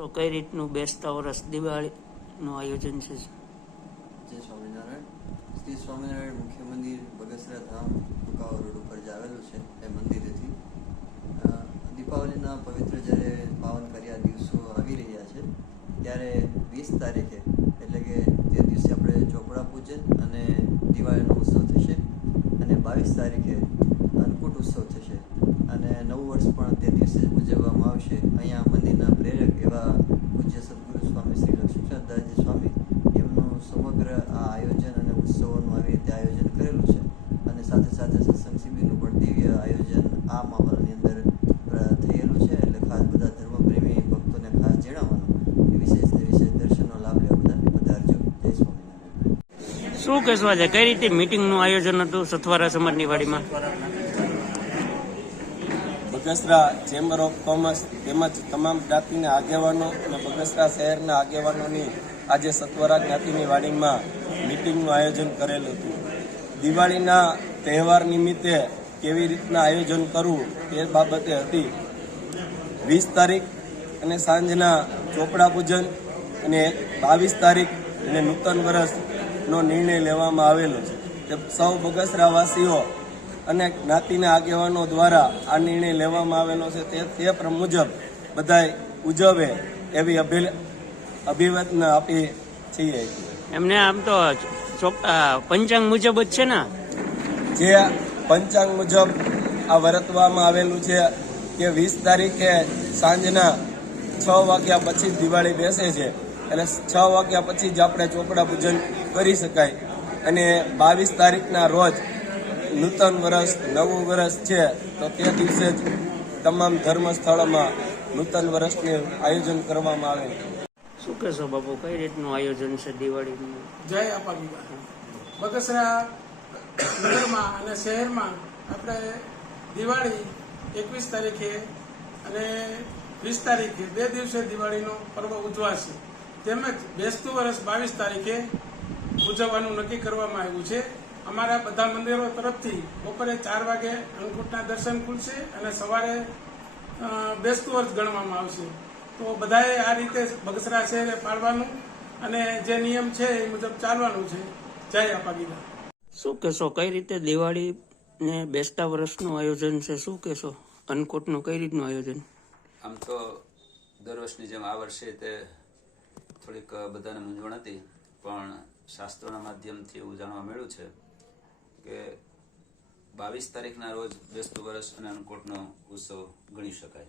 તો કઈ રીતનું બેસતા વર્ષ દિવાળીનું આયોજન છે જય સ્વામિનારાયણ. શ્રી સ્વામિનારાયણ મુખ્ય મંદિર બગસરા ધામ ટુકાવા રોડ ઉપર જે આવેલું છે, એ મંદિરેથી. દીપાવલીના પવિત્ર જ્યારે પાવન કર્યા દિવસો આવી રહ્યા છે, ત્યારે વીસ તારીખે, એટલે કે તે દિવસે આપણે ચોપડા પૂજન અને દિવાળીનો ઉત્સવ થશે અને બાવીસ તારીખે અન્નકૂટ ઉત્સવ થશે. અને નવું વર્ષ પણ તે દિવસે ઉજવવામાં આવશે. અહીંયા મંદિરના પ્રેરક એવા પૂજ્ય સદગુરુ સ્વામી શ્રી લક્ષ્મીદાસજી સ્વામી, એમનું સમગ્ર આ આયોજન અને ઉત્સવોનું આવી રીતે આયોજન કરેલું છે. અને સાથે સાથે સત્સંગ શિબિરનું પણ દિવ્ય આયોજન આ માહોલની અંદર થયેલું છે. એટલે ખાસ બધા ધર્મપ્રેમી ભક્તોને ખાસ જણાવવાનું વિશેષ વિશેષ દર્શનનો લાભ લેવા શું કહેશો છે કઈ રીતે મીટિંગનું આયોજન હતું સથવારા સમાજની વાડીમાં? બગસરા ચેમ્બર ઓફ કોમર્સ તેમજ તમામ જ્ઞાતિના આગેવાનો અને બગસરા શહેરના આગેવાનોની આજે સત્વરા જ્ઞાતિની વાડીમાં મિટિંગનું આયોજન કરેલું હતું. દિવાળીના તહેવાર નિમિત્તે કેવી રીતના આયોજન કરવું તે બાબતે હતી. વીસ તારીખ અને સાંજના ચોપડા પૂજન અને બાવીસ તારીખ અને નૂતન વર્ષનો નિર્ણય લેવામાં આવેલો છે. સૌ બગસરાવાસીઓ અને જ્ઞાતિના આગેવાનો દ્વારા આ નિર્ણય લેવામાં આવેલો છે. તે તે મુજબ બધાય ઉજવે એવી અભિ અભિવાદન આપી છીએ. એમને આમ તો પંચાંગ મુજબ જ છે ને? જે પંચાંગ મુજબ આ વર્તવામાં આવેલું છે કે વીસ તારીખે સાંજના છ વાગ્યા પછી દિવાળી બેસે છે. એટલે છ વાગ્યા પછી જ આપણે ચોપડા પૂજન કરી શકાય. અને બાવીસ તારીખના રોજ નૂતન વર્ષ નવું વર્ષ છે તો તે દિવસે જ તમામ ધર્મ સ્થળોમાં નૂતન વર્ષનું આયોજન કરવામાં આવે. શું કહેશો બાપુ કઈ રીતનું આયોજન છે દિવાળીનું? જય અપાગીબા બગસરા નગરમાં અને શહેરમાં આપણે દિવાળી એકવીસ તારીખે અને વીસ તારીખે બે દિવસે દિવાળીનો પર્વ ઉજવાશે. તેમજ બેસતું વર્ષ બાવીસ તારીખે ઉજવવાનું નક્કી કરવામાં આવ્યું છે. અમારા બધા મંદિરો તરફથી બપોરે ચાર વાગે અંકુટના દર્શન ખુલશે અને સવારે બેસતું વર્ષ ગણવામાં આવશે. તો બધાએ આ રીતે બગસરા શહેરે પાડવાનું અને જે નિયમ છે એ મુજબ ચાલવાનું છે. જય અપાગીદા શું કહેશો? કઈ રીતે દિવાળી ને બેસતા વર્ષનું આયોજન છે? શું કહેશો? અન્નકૂટનું કઈ રીતનું આયોજન? આમ તો દર વર્ષની જેમ આ વર્ષે તે થોડીક બધાને મૂંઝવણ હતી પણ શાસ્ત્રોના માધ્યમથી એવું જાણવા મળ્યું છે. કે બાવીસ તારીખના રોજ બેસતું વર્ષ અને અન્નકોટનો ઉત્સવ ગણી શકાય.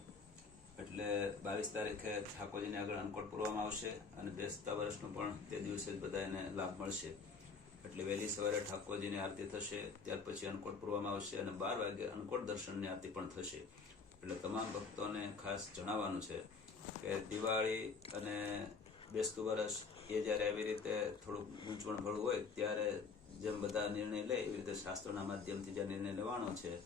એટલે બાવીસ તારીખે ઠાકોરજીને આગળ અન્નકોટ પૂરવામાં આવશે અને બેસતા વર્ષનો પણ તે દિવસે જ બધા એને લાભ મળશે. એટલે વહેલી સવારે ઠાકોરજીની આરતી થશે, ત્યાર પછી અન્નકોટ પૂરવામાં આવશે અને બાર વાગે અન્નકોટ દર્શનની આરતી પણ થશે. એટલે તમામ ભક્તોને ખાસ જણાવવાનું છે કે દિવાળી અને બેસતું વર્ષ એ જ્યારે આવી રીતે થોડુંક ગૂંચવણ ભળવું હોય ત્યારે જેમ બધા નિર્ણય લે એવી રીતે શાસ્ત્રોના માધ્યમથી જે નિર્ણય લેવાનો છે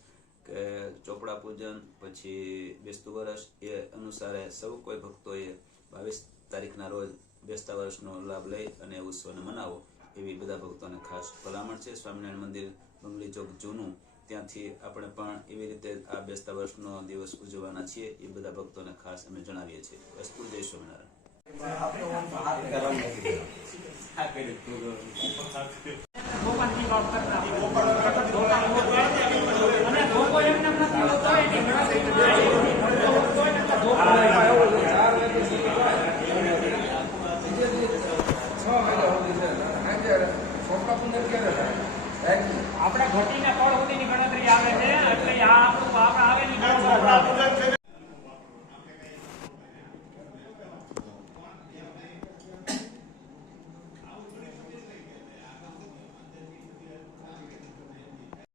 કે ચોપડા પૂજન પછી બેસતું વર્ષ એ અનુસારે સૌ કોઈ ભક્તોએ બાવીસ તારીખના રોજ બેસતા વર્ષનો લાભ લઈ અને ઉત્સવને મનાવો. એવી બધા ભક્તોને ખાસ ભલામણ છે. સ્વામિનારાયણ મંદિર બંગલી ચોક જૂનું. ત્યાંથી આપણે પણ એવી રીતે આ બેસતા વર્ષનો દિવસ ઉજવવાના છીએ. એ બધા ભક્તોને ખાસ અમે જણાવીએ છીએ. વસ્તુ જય સ્વામિનારાયણ. આપણે ઘટીને કળ સુધીની ગણતરી આવે છે એટલે આ આપણું આપણે આવેલી